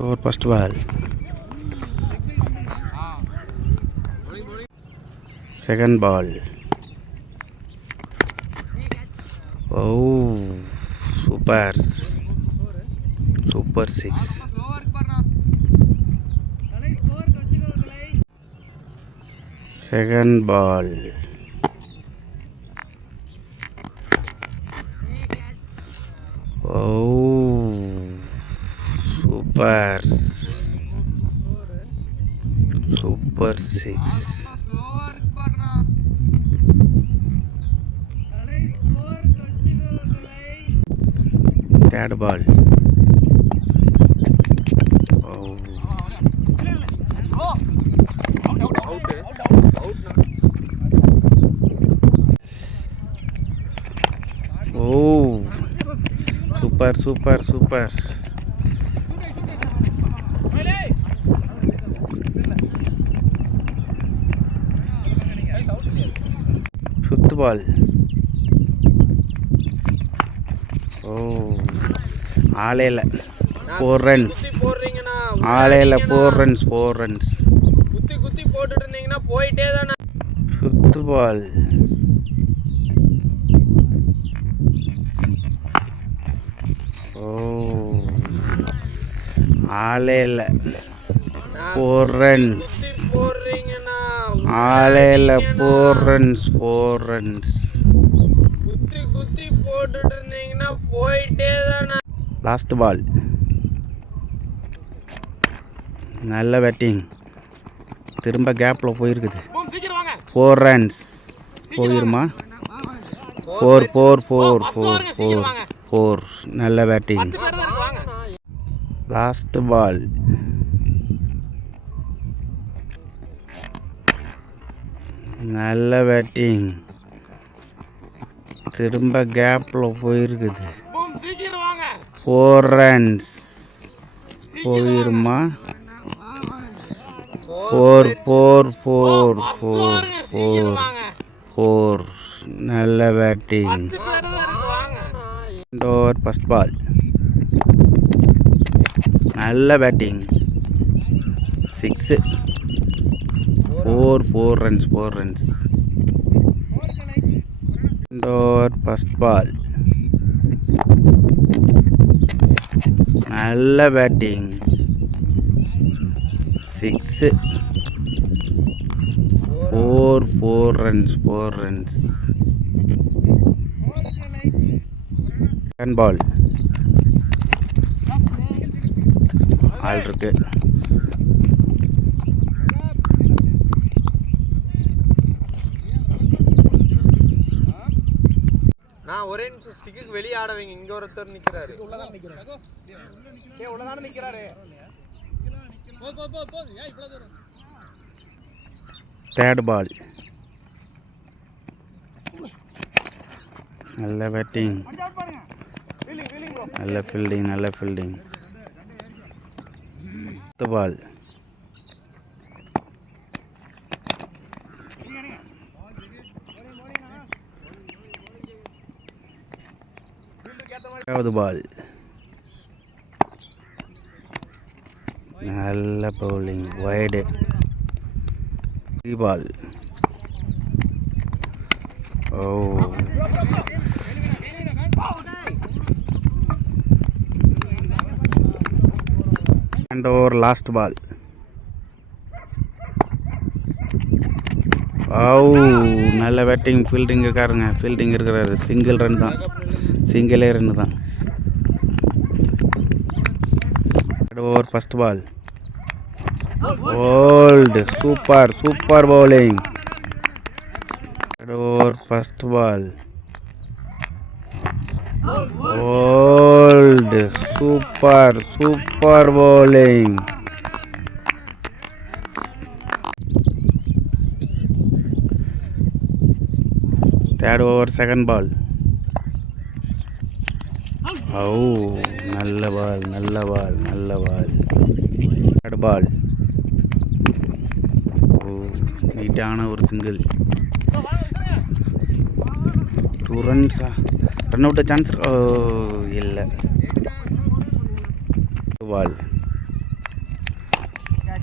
Over first ball. Second ball. Oh, super. Super six. Second ball. Oh, super. Super six. Third ball. Oh. Oh, super, super, super. Fifth ball. Oh, ஆலையில் 4 runs. ஆலையில் 4 runs, 4 runs. குத்தி குத்தி போட்டுட்டு இருந்தீங்கன்னா போயிட்டே தானே. Fifth ball. Oh, ஆலையில் 4 runs. போடுறீங்கன்னா ஆலையில் 4 runs, 4 runs. குத்தி குத்தி போட்டுட்டு இருந்தீங்கன்னா போயிட்டே தானே. Last ball. நல்ல பேட்டிங். திரும்ப கேப்பில் போயிருக்குது. 4 runs. போயிருமா? 4 4 4 4 4 4. நல்ல பேட்டிங். Last ball. நல்ல பேட்டிங். திரும்ப கேப்பில் போயிருக்குது. 4 runs. போயிருமா? 4 4 4 4 4 4. நல்ல பேட்டிங். Over first ball. நல்ல batting. 6. 4 runs, 4 runs. Over first ball. நல்ல batting. 6. 4 runs, 4 runs. Second ball. ஆள் இருக்கு. நான் ஒரே நிமிஷம் ஸ்டிக்கு வெளியே ஆட வைங்க. இங்க ஒருத்தர் நிக்கிறாரு. Third ball. நல்ல பேட்டிங். நல்ல ஃபீல்டிங், நல்ல fielding. Fourth ball. Fourth ball. நல்ல bowling. Wide. 3 ball. Oh. And over last ball. Oh, நல்ல பேட்டிங். ஃபீல்டிங் இருக்காருங்க. ஃபீல்டிங் இருக்கிறாரு. சிங்கிள் ரன் தான். சிங்கிளே ரன் தான். over first ball. Old. Super, super bowling. Over first ball. Old. Super, super bowling. Third over second ball. Oh, நல்ல ball, நல்ல ball, நல்ல ball. Third ball. Oh, நீட்டான ஒரு single. 2 runs. Run out chance இல்லை. ball.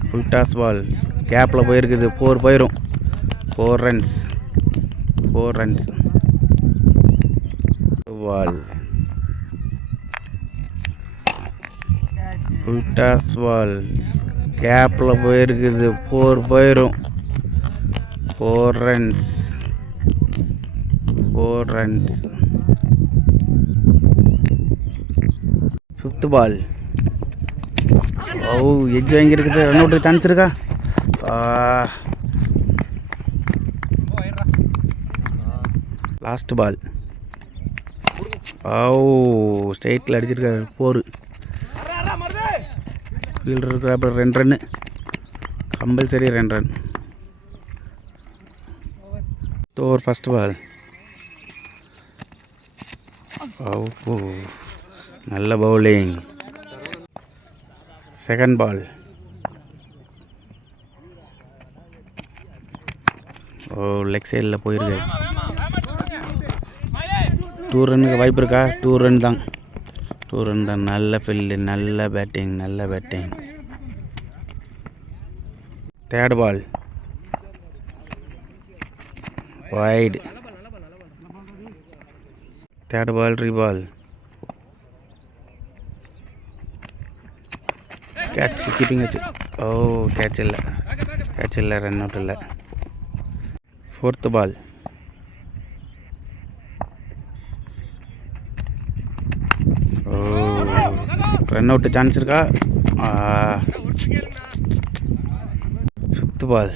Full toss ball கேப்பில் போயிருக்குது, 4 போயிடும். 4 runs. Ball full toss ball கேப்பில் போயிருக்குது, 4 போயிடும். 4 ரன்ஸ். 5th ball. எட்ஜ் வாங்கியிருக்குது, ரன் அவுட்டுக்கு சான்ஸ் இருக்கா? Last ball. ஸ்ட்ரைட்டில் அடிச்சிருக்காரு, 4. ஃபீல்டர் இருக்கிற அப்புறம் 2 run, compulsory 2 run. Over first ball. நல்ல பவுலிங். Second ball. லெக் சைடில் போயிருக்கு. 2 ரன்னுக்கு வாய்ப்பு இருக்கா? 2 ரன் தான். நல்ல ஃபீல்டு, நல்ல batting. Third ball. Wide. Third ball reball. Catch, keeping வச்சு. கேட்ச் இல்லை, ரன் அவுட் இல்லை. 4th பால். ரன் அவுட்டு சான்ஸ் இருக்கா? 5th ball.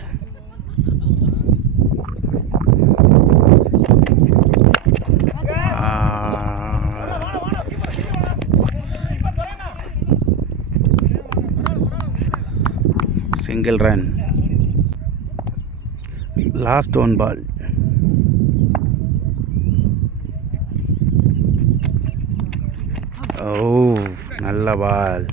Single run. Last 1 ball. நல்ல பால்.